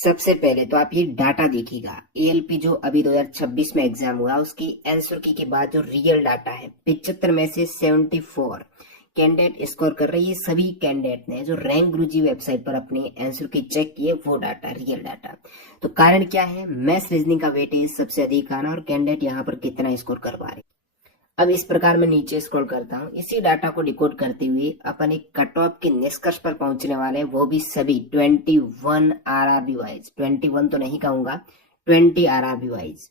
सबसे पहले तो आप ये डाटा देखिएगा। एएलपी जो अभी 2026 में एग्जाम हुआ उसकी आंसर की के बाद जो रियल डाटा है 75 में से 74 कैंडिडेट स्कोर कर रहे हैं। ये सभी कैंडिडेट ने जो रैंक गुरुजी वेबसाइट पर अपने आंसर की चेक किए वो डाटा रियल डाटा। तो कारण क्या है, मैथ्स रीजनिंग का वेटेज सबसे अधिक आना और कैंडिडेट यहाँ पर कितना स्कोर करवा रहे। अब इस प्रकार मैं नीचे स्क्रॉल करता हूँ। इसी डाटा को डिकोड करते हुए अपन एक कट ऑफ के निष्कर्ष पर पहुंचने वाले हैं, वो भी सभी 21 आरआरबी वाइज। 21 तो नहीं कहूंगा, 20 आरआरबी वाइज,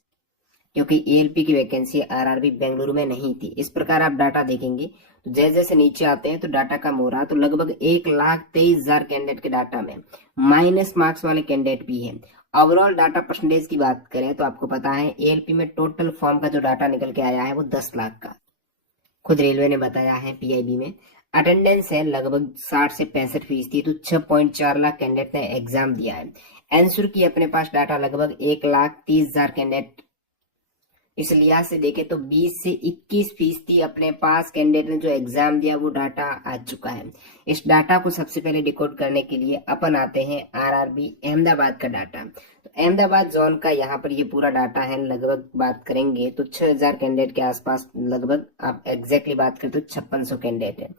क्योंकि एएलपी की वैकेंसी आरआरबी बेंगलुरु में नहीं थी। इस प्रकार आप डाटा देखेंगे तो जैसे जैसे नीचे आते हैं तो डाटा कम हो रहा, तो लगभग 1,23,000 कैंडिडेट के डाटा में माइनस मार्क्स वाले कैंडिडेट भी हैं। ओवरऑल डाटा परसेंटेज की बात करें तो आपको पता है एएलपी में टोटल फॉर्म का जो डाटा निकल के आया है वो 10 लाख का, खुद रेलवे ने बताया है पीआईबी में। अटेंडेंस है लगभग 60 से 65%, तो 6.4 लाख कैंडिडेट ने एग्जाम दिया है। आंसर की अपने पास डाटा लगभग 1,30,000 कैंडिडेट। इस लिहाज से देखें तो 20 से 21% अपने पास कैंडिडेट ने जो एग्जाम दिया वो डाटा आ चुका है। इस डाटा को सबसे पहले डिकोड करने के लिए अपन आते हैं आरआरबी अहमदाबाद का डाटा। तो अहमदाबाद जोन का यहाँ पर ये पूरा डाटा है। लगभग बात करेंगे तो 6,000 कैंडिडेट के आसपास, लगभग आप एग्जैक्टली बात करें तो 5600 कैंडिडेट है।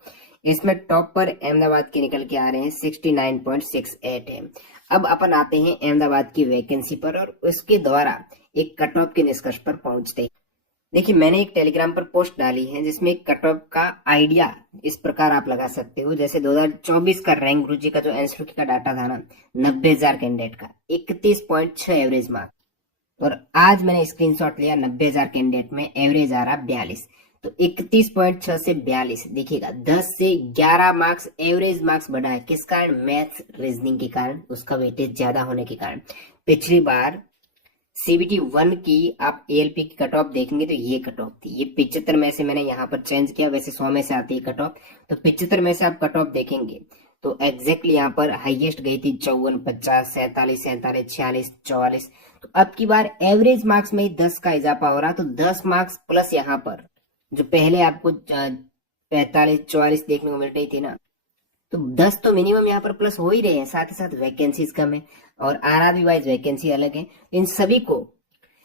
इसमें टॉप पर अहमदाबाद के निकल के आ रहे हैं 69.68 है। अब अपन आते हैं अहमदाबाद की वैकेंसी पर और उसके द्वारा एक कट ऑफ के निष्कर्ष पर पहुंचते हैं। देखिए मैंने एक टेलीग्राम पर पोस्ट डाली है जिसमें कट ऑफ का आइडिया इस प्रकार आप लगा सकते हो। जैसे 2024 का रैंक गुरुजी का जो आंसर का डाटा था ना 90,000 कैंडिडेट का 31.6 एवरेज मार्क्स, और आज मैंने स्क्रीनशॉट लिया 90,000 कैंडिडेट में एवरेज आ रहा 42, तो 31.6 से 42 देखिएगा 10 से 11 मार्क्स एवरेज मार्क्स बढ़ा है। किस कारण? मैथ्स रीजनिंग के कारण, उसका वेटेज ज्यादा होने के कारण। पिछली बार सीबीटी 1 की आप एएलपी की कट ऑफ देखेंगे तो ये कट ऑफ थी, ये 75 में से मैंने यहाँ पर चेंज किया, वैसे 100 में से आती है कट ऑफ, तो 75 में से आप कट ऑफ देखेंगे तो एग्जैक्टली यहाँ पर हाईएस्ट गई थी 54, 50, 47, 47, 46, 44। तो अब की बार एवरेज मार्क्स में 10 का इजाफा हो रहा, तो 10 मार्क्स प्लस यहाँ पर जो पहले आपको 45, 44 देखने को मिल रही थी ना, तो 10 तो मिनिमम यहाँ पर प्लस हो ही रहे हैं। साथ ही साथ वैकेंसीज कम है और आरआरबी वाइज वैकेंसी अलग है। इन सभी को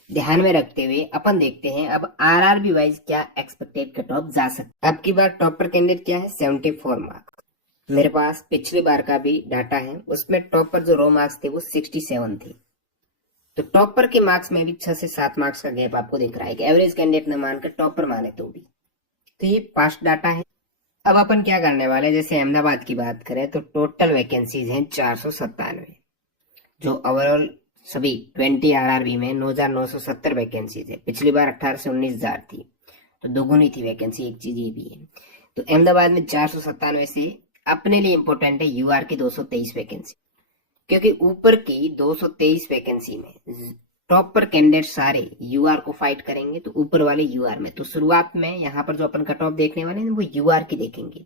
ध्यान में रखते हुए अपन देखते हैं अब आरआरबी वाइज क्या एक्सपेक्टेड कट ऑफ जा सकता है। अब की बार टॉपर कैंडिडेट क्या है 74 मार्क्स। मेरे पास पिछली बार का भी डाटा है, उसमें टॉपर जो रो मार्क्स थे वो 67 थे। तो टॉपर के मार्क्स में भी 6 से 7 मार्क्स का गैप आपको दिख रहा है कि एवरेज कैंडिडेट न मानकर टॉपर माने तो भी। तो ये पास्ट डाटा है। अब अपन क्या करने वाले, जैसे अहमदाबाद की बात करें तो टोटल वैकेंसीज हैं 497, जो ओवरऑल सभी 20 आरआरबी में 9,970 वैकेंसीज है। पिछली बार 18 से 19,000 थी, तो दोगुनी थी वैकेंसी। एक चीज ये भी है। तो अहमदाबाद में 497 से अपने लिए इंपॉर्टेंट है यूआर की 223 वैकेंसी, क्योंकि ऊपर की 223 वैकेंसी में टॉप पर कैंडिडेट सारे यूआर को फाइट करेंगे, तो ऊपर वाले यूआर में। तो शुरुआत में यहाँ पर जो अपन कट ऑफ देखने वाले हैं वो यूआर की देखेंगे।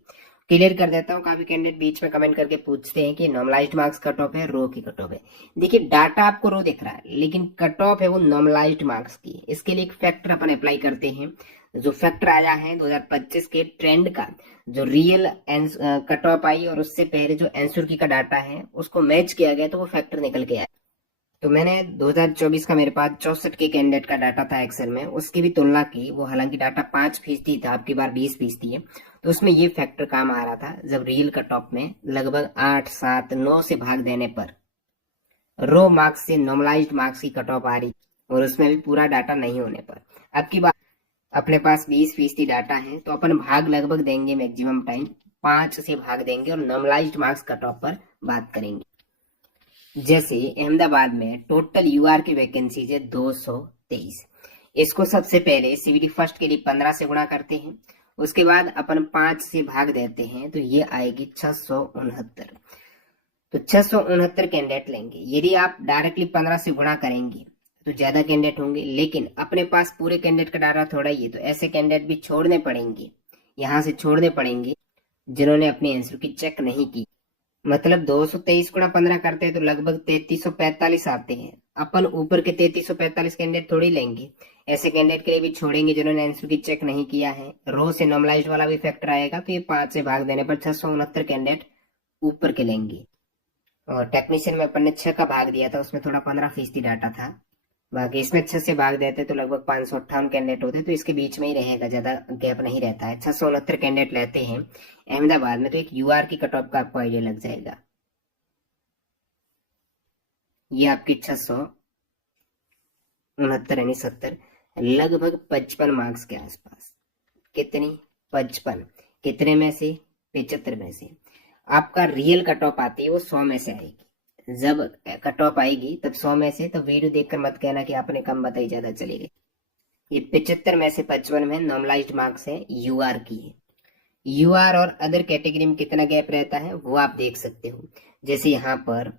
क्लियर कर देता हूँ, काफी कैंडिडेट बीच में कमेंट करके पूछते हैं कि नॉर्मलाइज्ड मार्क्स कट ऑफ है रो की कट ऑफ है। देखिए डाटा आपको रो दिख रहा है लेकिन कट ऑफ है वो नॉर्मलाइज्ड मार्क्स की। इसके लिए एक फैक्टर अपन अप्लाई करते हैं। जो फैक्टर आया है 2025 के ट्रेंड का, जो रियल कट ऑफ आई और उससे पहले जो आंसर की का डाटा है उसको मैच किया गया तो वो फैक्टर निकल के आया। तो मैंने 2024 का मेरे पास 64 के कैंडिडेट का डाटा था एक्सेल में, उसकी भी तुलना की। वो हालांकि डाटा 5% था, आपकी बार 20% है, तो उसमें ये फैक्टर काम आ रहा था जब रियल कट ऑफ में लगभग 8, 7, 9 से भाग देने पर रो मार्क्स से नॉर्मलाइज्ड मार्क्स की कट ऑफ आ रही, और उसमें भी पूरा डाटा नहीं होने पर। अब की बार अपने पास 20% डाटा है तो अपन भाग लगभग देंगे, मैक्सिमम टाइम 5 से भाग देंगे और नॉर्मलाइज्ड मार्क्स कट ऑफ पर बात करेंगे। जैसे अहमदाबाद में टोटल यूआर की वैकेंसी है 223। इसको सबसे पहले सीबीटी फर्स्ट के लिए 15 से गुणा करते हैं, उसके बाद अपन 5 से भाग देते हैं तो ये आएगी 669। तो 669 कैंडिडेट लेंगे। यदि आप डायरेक्टली 15 से गुणा करेंगे तो ज्यादा कैंडिडेट होंगे, लेकिन अपने पास पूरे कैंडिडेट का डाटा थोड़ा ही है, तो ऐसे कैंडिडेट भी छोड़ने पड़ेंगे, यहाँ से छोड़ने पड़ेंगे जिन्होंने अपनी आंसर की चेक नहीं की। मतलब 223 गुणा 15 करते हैं तो लगभग 3345 आते हैं। अपन ऊपर के 3345 कैंडिडेट थोड़ी लेंगे, ऐसे कैंडिडेट के लिए भी छोड़ेंगे जिन्होंने आंसर की चेक नहीं किया है। रो से नॉर्मलाइज्ड वाला भी फैक्टर आएगा, तो ये 5 से भाग देने पर 669 कैंडिडेट ऊपर के लेंगे। और टेक्नीशियन में अपन ने 6 का भाग दिया था, उसमें थोड़ा 15% डाटा था। बाकी इसमें 6 से भाग देते तो लगभग 558 कैंडिडेट होते, तो इसके बीच में ही रहेगा, ज्यादा गैप नहीं रहता है। 669 कैंडिडेट लेते हैं अहमदाबाद में, तो एक यूआर की कट ऑफ का आपको आइडिया लग जाएगा। ये आपकी 669 यानी 70, लगभग 55 मार्क्स के आसपास। कितनी? 55। कितने में से? 75 में से। आपका रियल कट ऑफ आती है वो 100 में से आएगी। जब कट ऑफ आएगी तब 100 में से, तो वीडियो देखकर मत कहना कि आपने कम बताई, ज्यादा चली गई। ये 75 में से 55 में नॉर्मलाइज्ड मार्क्स है, यूआर की है। यूआर और अदर कैटेगरी में कितना गैप रहता है वो आप देख सकते हो। जैसे यहाँ पर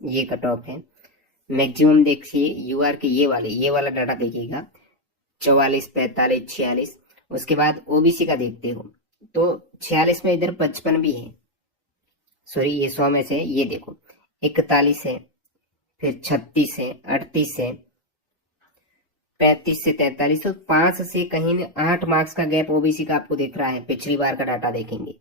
ये कट ऑफ है, मैक्सिमम देखिए यूआर के ये वाला डाटा देखिएगा, 44, 45, 46। उसके बाद ओबीसी का देखते हो तो 46 में इधर 55 भी है, सॉरी ये 100 में से, ये देखो 41 है, फिर 36 है, 38 है, 35 से 43, तो 5 से कहीं 8 मार्क्स का गैप ओबीसी का आपको दिख रहा है। पिछली बार का डाटा देखेंगे।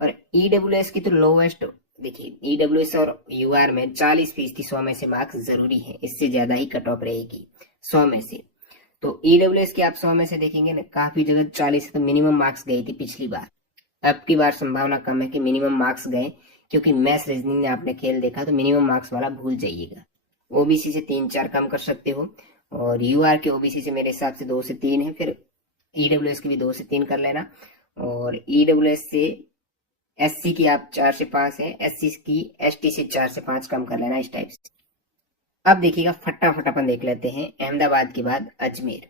और ईडब्ल्यूएस की तो लोवेस्ट देखिए, ईडब्ल्यूएस और यूआर में 40% 100 में से मार्क्स जरूरी है, इससे ज्यादा ही कट ऑफ रहेगी 100 में से। तो ईडब्ल्यूएस की आप 100 में से देखेंगे ना, काफी जगह 40 तो मिनिमम मार्क्स गई थी पिछली बार। अब की बार संभावना कम है कि मिनिमम मार्क्स गए, क्योंकि मैथ्स रीजनिंग में आपने खेल देखा, तो मिनिमम मार्क्स वाला भूल जाइएगा। ओबीसी से 3-4 कम कर सकते हो, और यूआर के ओबीसी से मेरे हिसाब से 2 से 3 है, फिर ईडब्ल्यूएस की भी 2 से 3 कर लेना। और ईडब्ल्यूएस से एससी की आप 4 से 5 है, एससी की एसटी से 4 से 5 कम कर लेना, इस टाइप से। अब देखिएगा, फटाफट अपन देख लेते हैं अहमदाबाद के बाद अजमेर।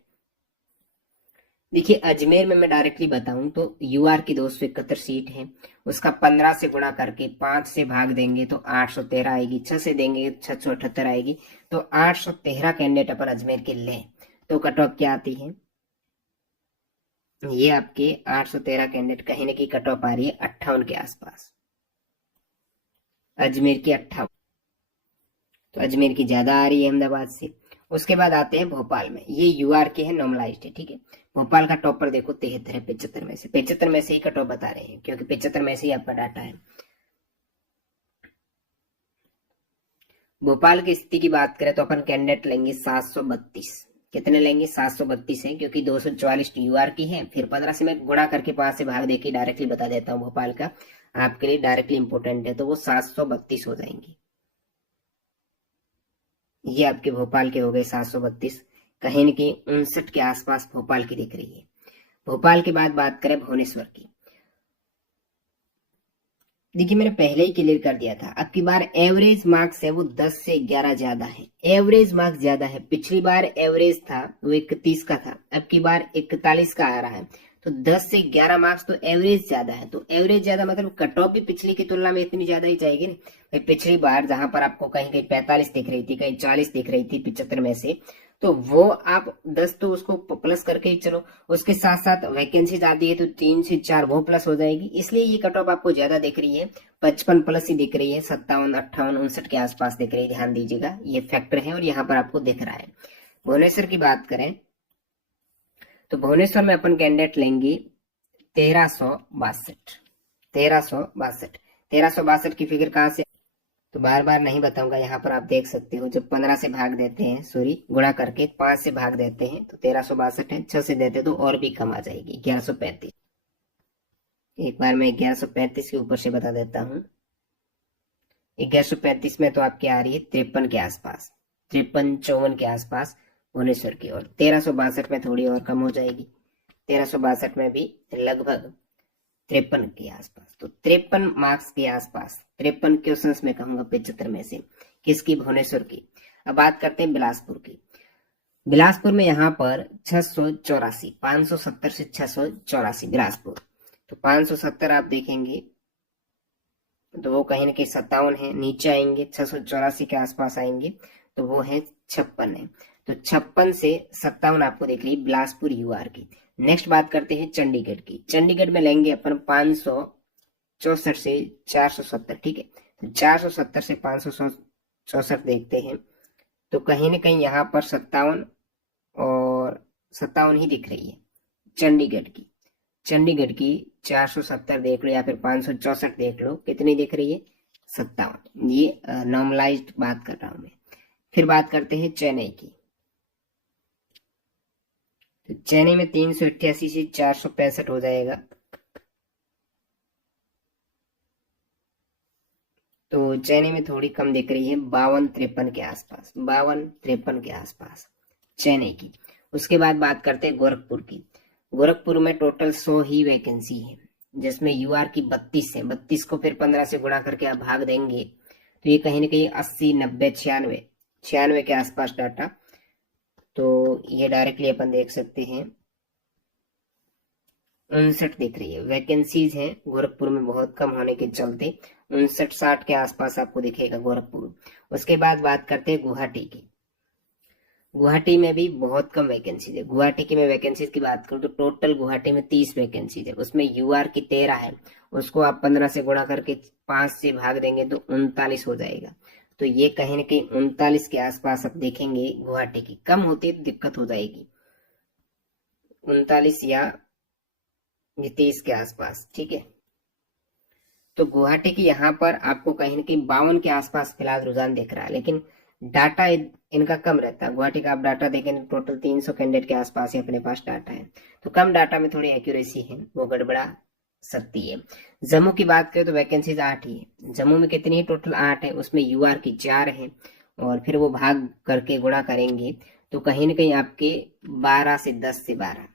देखिए अजमेर में मैं डायरेक्टली बताऊं तो यूआर की 271 सीट है, उसका 15 से गुणा करके 5 से भाग देंगे तो 813 आएगी, 6 से देंगे 678 आएगी, तो 813 कैंडिडेट अपन अजमेर के लें तो कट ऑफ क्या आती है? ये आपके 813 कैंडिडेट कहीं ना कहीं कट ऑफ आ रही है 58 के आसपास, अजमेर की 58, तो अजमेर की ज्यादा आ रही है अहमदाबाद से। उसके बाद आते हैं भोपाल में, ये यूआर के है, नॉर्मलाइज्ड है, ठीक है। भोपाल का टॉपर देखो 73 है, 75 में से, 75 में से ही कट ऑफ बता रहे हैं, क्योंकि 75 में से ही आपका डाटा है। भोपाल की स्थिति की बात करें तो अपन कैंडिडेट लेंगे 732। कितने लेंगे? 732 है, क्योंकि 244 यूआर की है, फिर 15 से मैं गुणा करके 5 से भाग देके डायरेक्टली बता देता हूँ भोपाल का, आपके लिए डायरेक्टली इंपोर्टेंट है, तो वो 732 हो जाएंगे। ये आपके भोपाल के हो गए 732, कहीं न कहीं 59 के आसपास भोपाल की दिख रही है। भोपाल के बाद बात करें भुवनेश्वर की। देखिए मैंने पहले ही क्लियर कर दिया था, अब की बार एवरेज मार्क्स है वो 10 से 11 ज्यादा है, एवरेज मार्क्स ज्यादा है। पिछली बार एवरेज था वो 31 का था, अब की बार 41 का आ रहा है, तो 10 से 11 मार्क्स तो एवरेज ज्यादा है। तो एवरेज ज्यादा मतलब कट ऑफ भी पिछली की तुलना में इतनी ज्यादा ही जाएगी ना भाई। पिछली बार जहां पर आपको कहीं कहीं 45 दिख रही थी, कहीं 40 दिख रही थी 75 में से, तो वो आप 10 तो उसको प्लस करके ही चलो, उसके साथ साथ वैकेंसी आती है तो 3 से 4 वो प्लस हो जाएगी, इसलिए ये कट ऑफ आपको ज्यादा दिख रही है, 55 प्लस ही दिख रही है, 57, 58, 59 के आसपास दिख रही है। ध्यान दीजिएगा, ये फैक्टर है और यहाँ पर आपको दिख रहा है। भुवनेश्वर की बात करें तो भुवनेश्वर में अपन कैंडिडेट लेंगे 1362। 1362 की फिगर कहां से, तो बार बार नहीं बताऊंगा, यहाँ पर आप देख सकते हो। जब 15 से भाग देते हैं, सॉरी गुणा करके 5 से भाग देते हैं तो 1362 है, 6 से देते तो और भी कम आ जाएगी 1135। एक बार मैं 1135 के ऊपर से बता देता हूँ। 1135 में तो आपकी आ रही है 53 के आसपास, 53-54 के आसपास भुवनेश्वर की, और 1362 में थोड़ी और कम हो जाएगी, 1362 में भी लगभग 53 के आसपास, तो 53 मार्क्स के आसपास, 53 क्वेश्चन में कहूंगा 75 में से, किसकी? भुवनेश्वर की। अब बात करते हैं बिलासपुर की। बिलासपुर में यहाँ पर 684, 570 से 684 बिलासपुर, तो 570 आप देखेंगे तो वो कहीं ना कहीं 57 है, नीचे आएंगे 684 के आसपास आएंगे तो वो है 56 है, तो 56 से 57 आपको देख रही है बिलासपुर यूआर की। नेक्स्ट बात करते हैं चंडीगढ़ की। चंडीगढ़ में लेंगे अपन 564 से 470, ठीक है। तो 470 से 564 देखते हैं तो कहीं ना कहीं यहाँ पर 57 और 57 ही दिख रही है चंडीगढ़ की। चंडीगढ़ की 470 देख लो या फिर 564 देख लो, कितनी दिख रही है? 57। ये नॉर्मलाइज्ड बात कर रहा हूं मैं। फिर बात करते हैं चेन्नई की। तो चेन्नई में 388 से 465 हो जाएगा। तो चेन्नई में थोड़ी कम दिख रही है, 52-53 के आसपास, 52-53 के आसपास चेन्नई की। उसके बाद बात करते हैं गोरखपुर की। गोरखपुर में टोटल 100 ही वैकेंसी है, जिसमें यूआर की 32 है। 32 को फिर 15 से गुणा करके आप भाग देंगे तो ये कहीं ना कहीं 80, 90, 96 के आसपास डाटा। तो ये डायरेक्टली अपन देख सकते हैं 59 दिख रही है। वैकेंसीज हैं गोरखपुर में बहुत कम होने के चलते 59-60 के आसपास आपको दिखेगा गोरखपुर। उसके बाद बात करते हैं गुवाहाटी की। गुवाहाटी में भी बहुत कम वैकेंसीज है। गुवाहाटी की मैं वैकेंसीज की बात करूं तो टोटल गुवाहाटी में 30 वैकेंसीज है, उसमें यूआर की 13 है। उसको आप 15 से गुणा करके 5 से भाग देंगे तो 39 हो जाएगा। तो ये कहीं ना कहीं 39 के आसपास आप देखेंगे। गुवाहाटी की कम होती तो दिक्कत हो जाएगी, 39 या 30 के आसपास, ठीक है। तो गुवाहाटी की यहाँ पर आपको कहीं ना कहीं 52 के आसपास फिलहाल रुझान दिख रहा है, लेकिन डाटा इनका कम रहता है। गुवाहाटी का आप डाटा देखें तो टोटल 300 कैंडिडेट के आसपास ही अपने पास डाटा है। तो कम डाटा में थोड़ी एक्यूरेसी है, वो गड़बड़ा सकती है। जम्मू की बात करें तो वैकेंसीज 8 ही है। जम्मू में कितनी है? टोटल 8 है, उसमें यूआर की 4 है और फिर वो भाग करके गुणा करेंगे तो कहीं ना कहीं आपके 12 से 10 से 12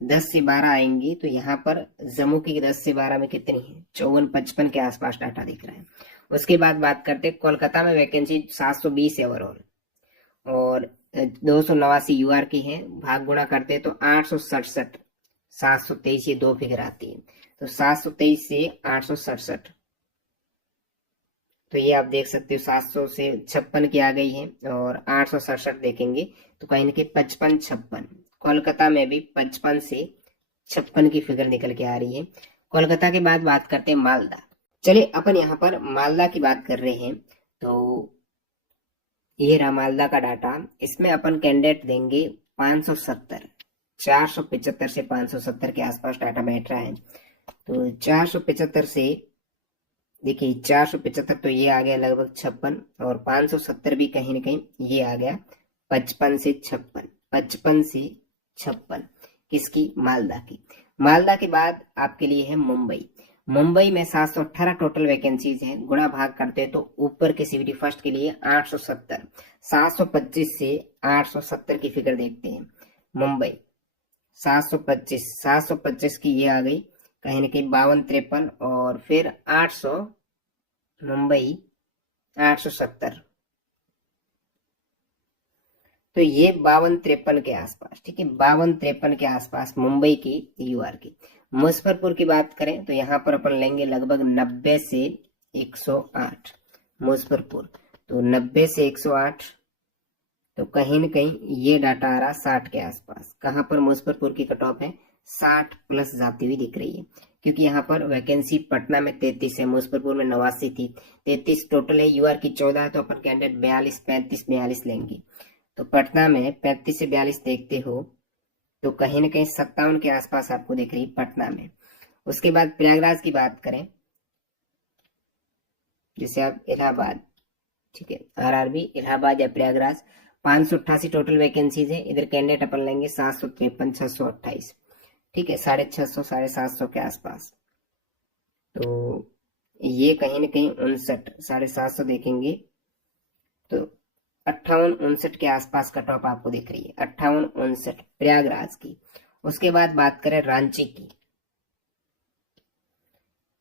10 से 12 आएंगी। तो यहाँ पर जम्मू की 10 से 12 में कितनी है? 54-55 के आसपास डाटा दिख रहा है। उसके बाद बात करते हैं कोलकाता में वैकेंसी 720 है ओवरऑल और 289 यूआर की है। भाग गुणा करते हैं तो 867, 723 ये दो फिगर आती है। तो 723 से 867, तो ये आप देख सकते हो 700 से 56 की आ गई है और 867 देखेंगे तो कहीं ना कहीं 55-56। कोलकाता में भी 55 से 56 की फिगर निकल के आ रही है। कोलकाता के बाद बात करते हैं मालदा। चलिए अपन यहाँ पर मालदा की बात कर रहे हैं। तो ये रहा मालदा का डाटा। इसमें अपन कैंडिडेट देंगे 570, 475 से 570 के आसपास डाटा बैठ रहा है। तो 475 से देखिए 475 तो ये आ गया लगभग 56 और 570 भी कहीं ना कहीं ये आ गया 55 से 56, 55 से 56 किसकी? मालदा की। मालदा के बाद आपके लिए है मुंबई। मुंबई में 718 टोटल वैकेंसीज हैं। गुणा भाग करते हैं तो ऊपर के सीवीटी फर्स्ट के लिए 870, 725 से 870 की फिगर देखते हैं। मुंबई 725 की ये आ गई कहीं ना कहीं 52-53 और फिर 800, मुंबई 870, तो ये 52-53 के आसपास, ठीक है। 52-53 के आसपास मुंबई की यूआर की। मुजफ्फरपुर की बात करें तो यहाँ पर अपन लेंगे लगभग 90 से 108 मुजफ्फरपुर। तो 90 से 108 तो कहीं ना कहीं ये डाटा आ रहा 60 के आसपास। कहाँ पर मुजफ्फरपुर की कट ऑफ है? 60 प्लस जाती हुई दिख रही है, क्योंकि यहाँ पर वैकेंसी पटना में 33 है, मुजफ्फरपुर में 89 थी। 33 टोटल है, यूआर की 14 है, तो अपन कैंडिडेट 42, 35, 42 लेंगे। तो पटना में 35 से 42 देखते हो तो कहीं ना कहीं 57 के आसपास आपको दिख रही पटना में। उसके बाद प्रयागराज की बात करें, जैसे आप इलाहाबाद, ठीक है, आरआरबी इलाहाबाद या प्रयागराज, 588 टोटल वैकेंसीज है। इधर कैंडिडेट अपन लेंगे 753, 628, ठीक है, 650, 750 के आसपास। तो ये कहीं ना कहीं 59, 750 देखेंगे तो 58, 59 के आसपास कट ऑफ आपको दिख रही है, 58, 59 प्रयागराज की। उसके बाद बात करें रांची की।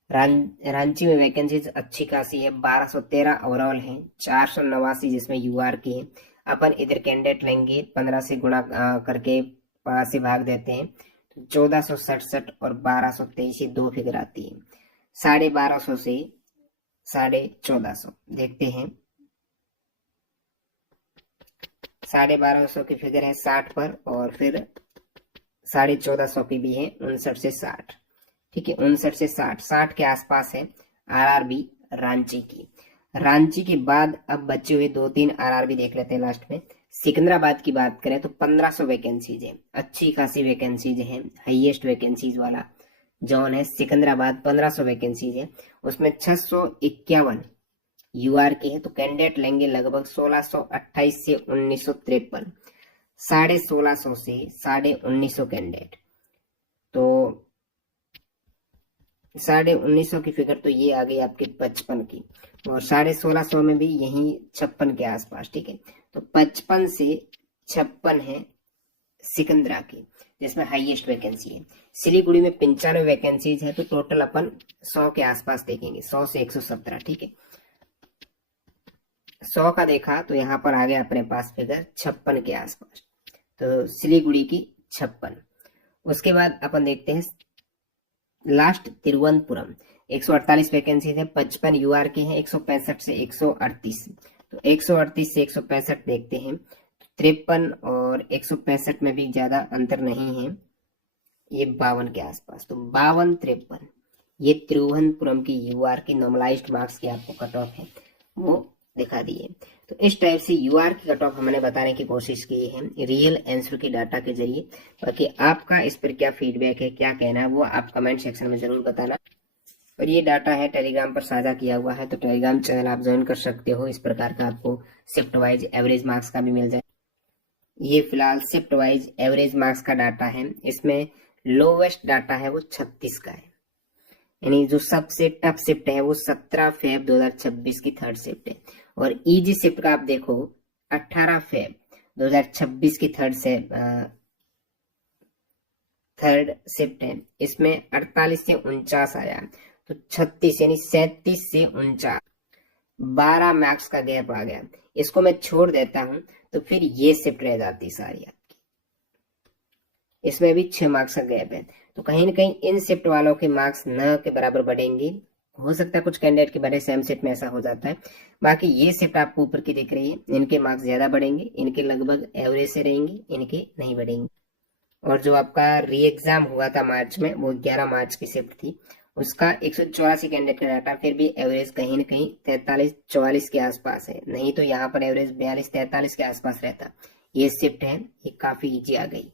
रांची में वैकेंसीज अच्छी खासी है, 1213 ओवरऑल है, 489 जिसमें यूआर की है। अपन इधर कैंडिडेट लेंगे 15 से गुणा करके 5 से भाग देते हैं तो 1467 और 1223 दो फिगर आती है। 1250 से 1450 देखते हैं। 1250 की फिगर है 60 पर और फिर 1450 की भी है 59 से 60, ठीक है, 59 से 60, 60 के आसपास है आरआरबी रांची की। रांची के बाद अब बचे हुए 2-3 आरआरबी देख लेते हैं लास्ट में। सिकंदराबाद की बात करें तो 1500 वैकेंसीज है, अच्छी खासी वैकेंसीज है, हाईएस्ट वैकेंसीज वाला जोन है सिकंदराबाद। 1500 वैकेंसीज है, उसमें 651 यूआर की है, तो कैंडिडेट लेंगे लगभग 1628 से 1953, 1650 से 1950 कैंडिडेट। तो 1950 की फिगर तो ये आ गई आपकी 55 की, और 1650 में भी यही 56 के आसपास, ठीक है। तो 55 से 56 है सिकंदरा की, जिसमें हाईएस्ट वैकेंसी है। सिलीगुड़ी में 95 वैकेंसीज है, तो टोटल अपन 100 के आसपास देखेंगे, 100 से 117, ठीक है। 100 का देखा तो यहाँ पर आ गया अपने पास फिगर 56 के आसपास, तो सिलीगुड़ी की 56। उसके बाद अपन देखते हैं लास्ट तिरुवनंतपुरम, 148 वैकेंसी है, 55 यूआर के हैं, 165 से 138, तो 138 से 165 देखते हैं। 53 और 165 में भी ज्यादा अंतर नहीं है, ये 52 के आसपास, तो 52 53 ये तिरुवनंतपुरम की यूआर की नॉर्मलाइज्ड मार्क्स की आपको कट ऑफ है वो दिखा दिए। तो इस टाइप से यूआर की कट ऑफ हमने बताने की कोशिश की है रियल आंसर की डाटा के जरिए। बाकी आपका इस पर क्या फीडबैक है, क्या कहना है, वो आप कमेंट सेक्शन में जरूर बताना। और ये डाटा है टेलीग्राम पर साझा किया हुआ है, तो टेलीग्राम चैनल आप ज्वाइन कर सकते हो, इस प्रकार का आपको शिफ्ट वाइज एवरेज मार्क्स का भी मिल जाए। ये फिलहाल शिफ्ट वाइज एवरेज मार्क्स का डाटा है, इसमें लोवेस्ट डाटा है वो 36 का है, यानी जो सबसे टफ शिफ्ट है वो 17 फेब 2026 की थर्ड शिफ्ट है। और इजी शिफ्ट का आप देखो 18 फेब 2026 की थर्ड शिफ्ट है, इसमें 48 से 49 आया, तो 36 यानी 37 से 49 12 मार्क्स का गैप आ गया। इसको मैं छोड़ देता हूं तो फिर ये शिफ्ट रह जाती सारी आपकी, इसमें भी 6 मार्क्स का गैप है, तो कहीं ना कहीं इन शिफ्ट वालों के मार्क्स न के बराबर बढ़ेंगे। हो सकता है कुछ कैंडिडेट के बड़े सेम शिफ्ट में ऐसा हो जाता है। बाकी ये शिफ्ट आपको ऊपर की दिख रही है, इनके मार्क्स ज्यादा बढ़ेंगे, इनके लगभग एवरेज से रहेंगे, इनके नहीं बढ़ेंगे। और जो आपका री एग्जाम हुआ था मार्च में, वो 11 मार्च की शिफ्ट थी, उसका 184 कैंडिडेट का डाटा, फिर भी एवरेज कहीं ना कहीं 43-44 के आसपास है, नहीं तो यहाँ पर एवरेज 42-43 के आसपास रहता। ये शिफ्ट है, ये काफी इजी आ गई।